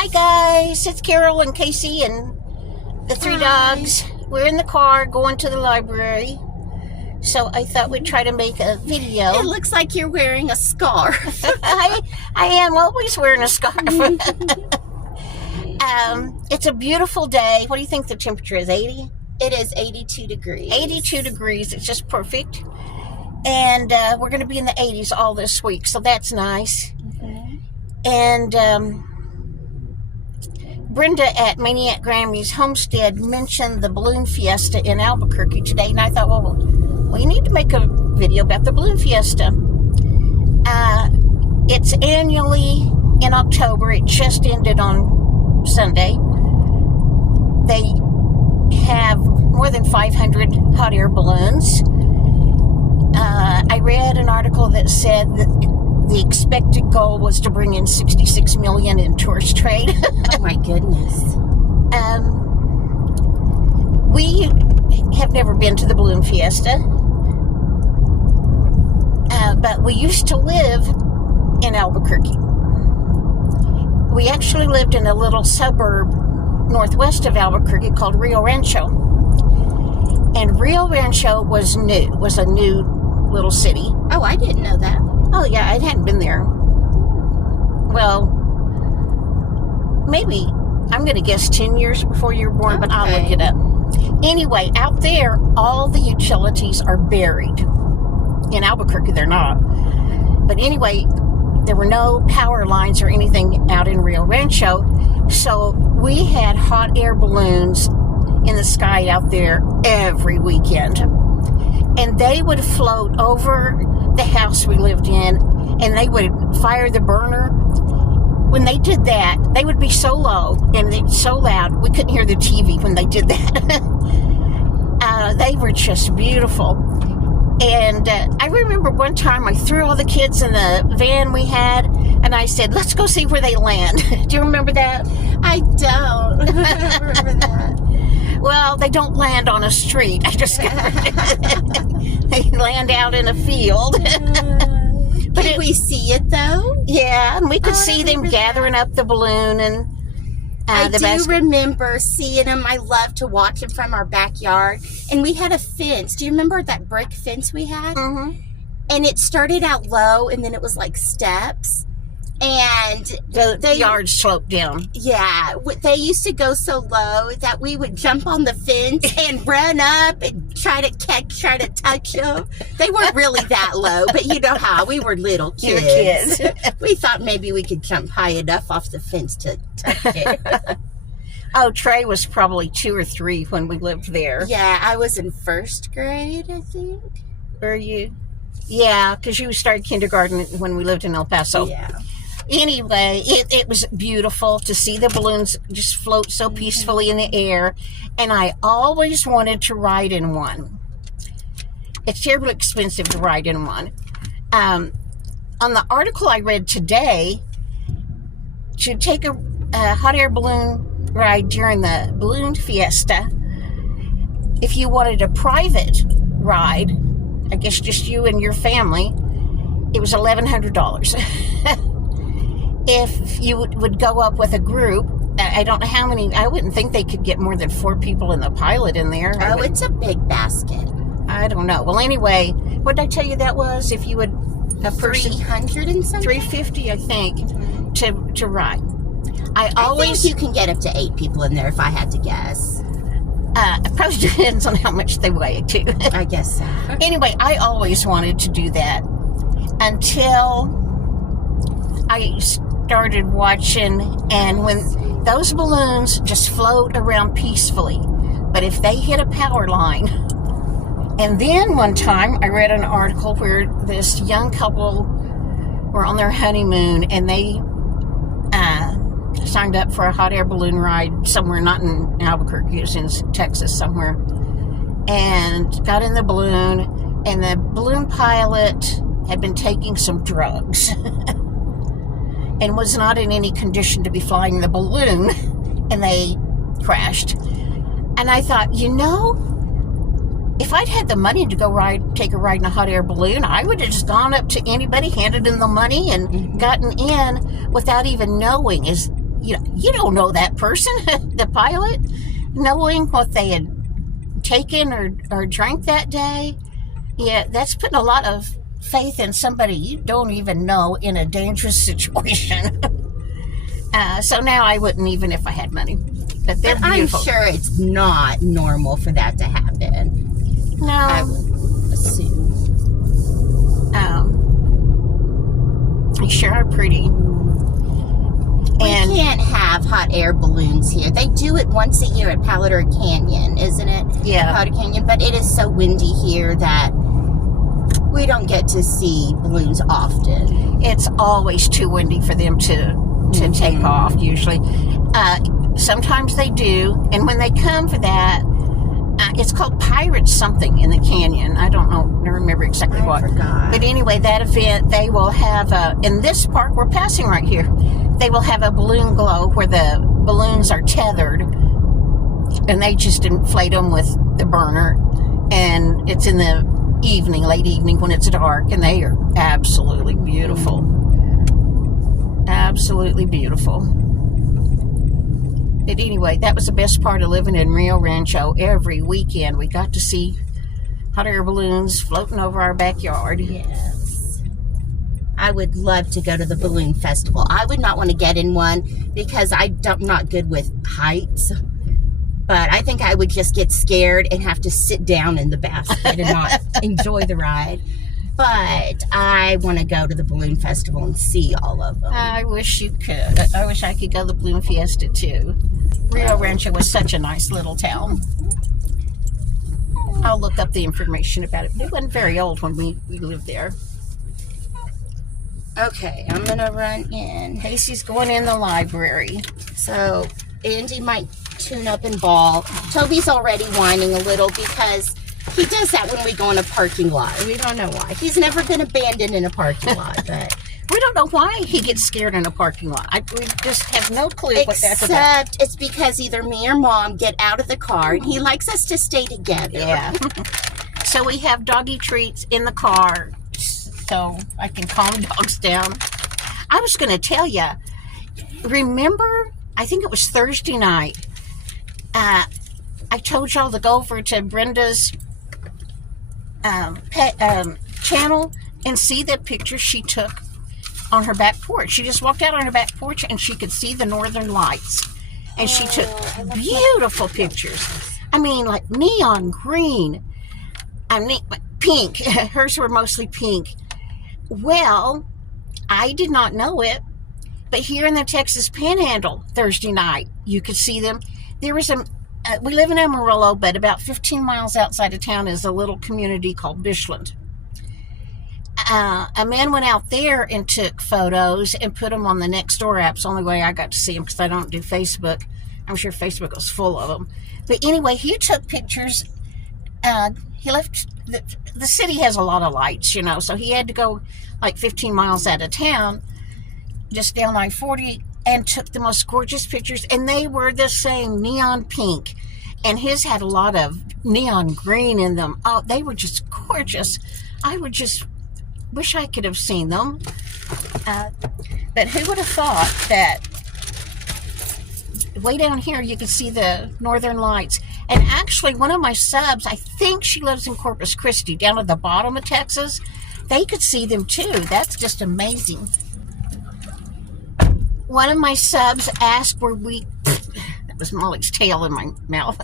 Hi guys, it's Carol and Casey and the three dogs. We're in the car going to the library. So I thought we'd try to make a video. It looks like you're wearing a scarf. I am always wearing a scarf. It's a beautiful day. What do you think the temperature is? 80? It is 82 degrees. 82 degrees. It's just perfect. And we're going to be in the 80s all this week, so that's nice. And Brenda at Maniac Grammy's Homestead mentioned the balloon fiesta in Albuquerque today, and I thought, well, we need to make a video about the balloon fiesta. It's annually in October. It just ended on Sunday. They have more than 500 hot air balloons. I read an article that said that the expected goal was to bring in $66 million in tourist trade. Oh my goodness. We have never been to the balloon fiesta, but we used to live in Albuquerque. We actually lived in a little suburb northwest of Albuquerque called Rio Rancho. And Rio Rancho was a new little city. Oh, I didn't know that. Oh, yeah, I hadn't been there. Well, maybe, I'm going to guess 10 years before you were born, okay. But I'll look it up. Anyway, out there, all the utilities are buried. In Albuquerque, they're not. But anyway, there were no power lines or anything out in Rio Rancho, so we had hot air balloons in the sky out there every weekend. And they would float over the house we lived in, and they would fire the burner. When they did that, they would be so low and so loud, we couldn't hear the TV when they did that. They were just beautiful. And I remember one time I threw all the kids in the van we had, and I said, let's go see where they land. Do you remember that? I don't remember that. Well, they don't land on a street. I discovered it. They land out in a field. Did we see it, though? Yeah, and we could see them gathering up the balloon. And I do remember seeing them. I love to watch them from our backyard. And we had a fence. Do you remember that brick fence we had? Mm-hmm. And it started out low, and then it was like steps. And the yard sloped down. Yeah, they used to go so low that we would jump on the fence and run up and try to touch them. They weren't really that low, but you know how we were little kids. We thought maybe we could jump high enough off the fence to touch it. Oh, Trey was probably 2 or 3 when we lived there. Yeah, I was in 1st grade, I think. Were you? Yeah, because you started kindergarten when we lived in El Paso. Yeah. Anyway, it was beautiful to see the balloons just float so peacefully in the air, and I always wanted to ride in one. It's terribly expensive to ride in one. On the article I read today, to take a hot air balloon ride during the balloon fiesta, if you wanted a private ride, I guess just you and your family, it was $1,100. If you would go up with a group, I don't know how many, I wouldn't think they could get more than 4 people in the pilot in there. Oh, it's a big basket. I don't know. Well, anyway, what did I tell you that was? If you would, a person, 300 and something? 350, I think, to ride. I think you can get up to 8 people in there if I had to guess. It probably depends on how much they weigh, too. I guess so. Anyway, I always wanted to do that until I started watching, and when those balloons just float around peacefully, but if they hit a power line, and then one time I read an article where this young couple were on their honeymoon, and they signed up for a hot air balloon ride somewhere, not in Albuquerque, it was in Texas somewhere, and got in the balloon, and the balloon pilot had been taking some drugs and was not in any condition to be flying the balloon, and they crashed. And I thought, if I'd had the money to go take a ride in a hot air balloon, I would have just gone up to anybody, handed them the money, and gotten in without even knowing. you don't know that person, the pilot, knowing what they had taken or drank that day. Yeah, that's putting a lot of faith in somebody you don't even know in a dangerous situation. So now I wouldn't, even if I had money. But they're beautiful. I'm sure it's not normal for that to happen. No. I would assume. They sure are pretty. We can't have hot air balloons here. They do it once a year at Powder Canyon, isn't it? Yeah. Powder Canyon, but it is so windy here that we don't get to see balloons often. It's always too windy for them to take off, usually. Sometimes they do, and when they come for that, it's called Pirate something in the canyon. I don't remember exactly what. I forgot. But anyway, that event, they will have, in this park we're passing right here, they will have a balloon glow where the balloons are tethered, and they just inflate them with the burner, and it's in the evening, late evening when it's dark, and they are absolutely beautiful. Absolutely beautiful. But anyway, that was the best part of living in Rio Rancho. Every weekend we got to see hot air balloons floating over our backyard. Yes. I would love to go to the balloon festival. I would not want to get in one because I'm not good with heights. But I think I would just get scared and have to sit down in the basket and not enjoy the ride. But I want to go to the balloon festival and see all of them. I wish you could. I wish I could go to the Balloon Fiesta too. Rio Rancho was such a nice little town. I'll look up the information about it. It wasn't very old when we lived there. Okay, I'm going to run in. Casey's going in the library. So Andy might tune up and bawl. Toby's already whining a little because he does that when we go in a parking lot. We don't know why. He's never been abandoned in a parking lot, but we don't know why he gets scared in a parking lot. We just have no clue what that's about. Except it's because either me or Mom get out of the car and he likes us to stay together. Yeah. So we have doggy treats in the car so I can calm the dogs down. I was going to tell you, remember, I think it was Thursday night, I told y'all to go over to Brenda's channel and see the picture she took on her back porch. She just walked out on her back porch and she could see the northern lights. And she took beautiful pictures. I mean, like neon green. I mean, pink. Hers were mostly pink. Well, I did not know it, but here in the Texas Panhandle Thursday night, you could see them. There was we live in Amarillo, but about 15 miles outside of town is a little community called Bishland. A man went out there and took photos and put them on the Nextdoor app. It's the only way I got to see them because I don't do Facebook. I'm sure Facebook was full of them. But anyway, he took pictures. He left, the city has a lot of lights, so he had to go like 15 miles out of town, just down I-40, and took the most gorgeous pictures, and they were the same, neon pink. And his had a lot of neon green in them. Oh, they were just gorgeous. I would just wish I could have seen them. But who would have thought that way down here you could see the northern lights? And actually, one of my subs, I think she lives in Corpus Christi, down at the bottom of Texas. They could see them too. That's just amazing. One of my subs asked that was Molly's tail in my mouth.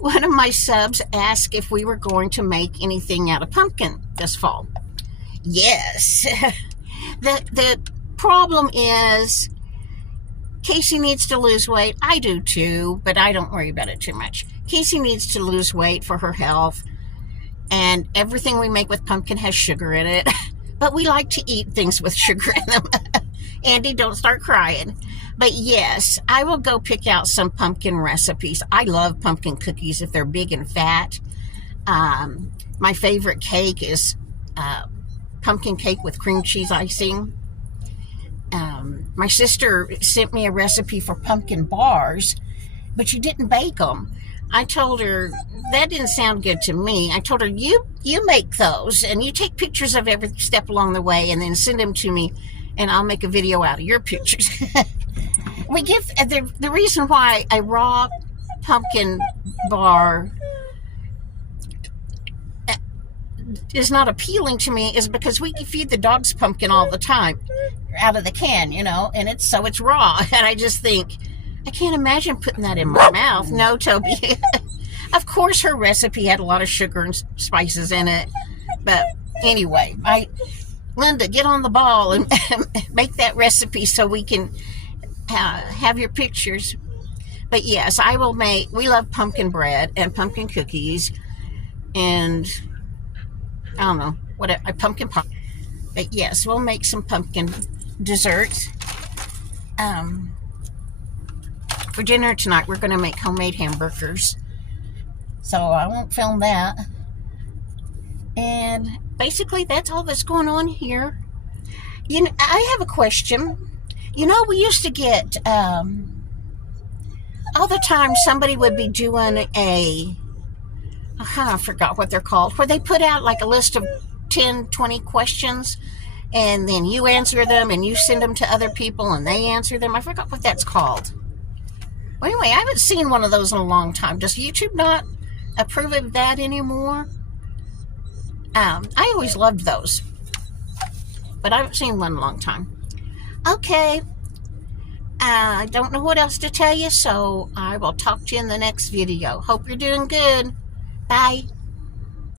One of my subs asked if we were going to make anything out of pumpkin this fall. Yes. The problem is Casey needs to lose weight. I do too, but I don't worry about it too much. Casey needs to lose weight for her health, and everything we make with pumpkin has sugar in it. But we like to eat things with sugar in them. Andy, don't start crying. But yes, I will go pick out some pumpkin recipes. I love pumpkin cookies if they're big and fat. My favorite cake is pumpkin cake with cream cheese icing. My sister sent me a recipe for pumpkin bars, but she didn't bake them. I told her, that didn't sound good to me. I told her, you make those, and you take pictures of every step along the way, and then send them to me, and I'll make a video out of your pictures. we give the reason why a raw pumpkin bar is not appealing to me is because we feed the dogs pumpkin all the time out of the can, and it's raw. And I just think, I can't imagine putting that in my mouth. No, Toby. Of course, her recipe had a lot of sugar and spices in it. But anyway, Linda, get on the ball and make that recipe so we can have your pictures. But yes, I will make, we love pumpkin bread and pumpkin cookies and I don't know, what a pumpkin pie. But yes, we'll make some pumpkin desserts. For dinner tonight, we're going to make homemade hamburgers. So I won't film that. And basically, that's all that's going on here. I have a question. We used to get, all the time, somebody would be doing I forgot what they're called, where they put out like a list of 10, 20 questions, and then you answer them, and you send them to other people, and they answer them. I forgot what that's called. Well, anyway, I haven't seen one of those in a long time. Does YouTube not approve of that anymore? I always loved those, but I haven't seen one in a long time. Okay. I don't know what else to tell you, so I will talk to you in the next video. Hope you're doing good. Bye.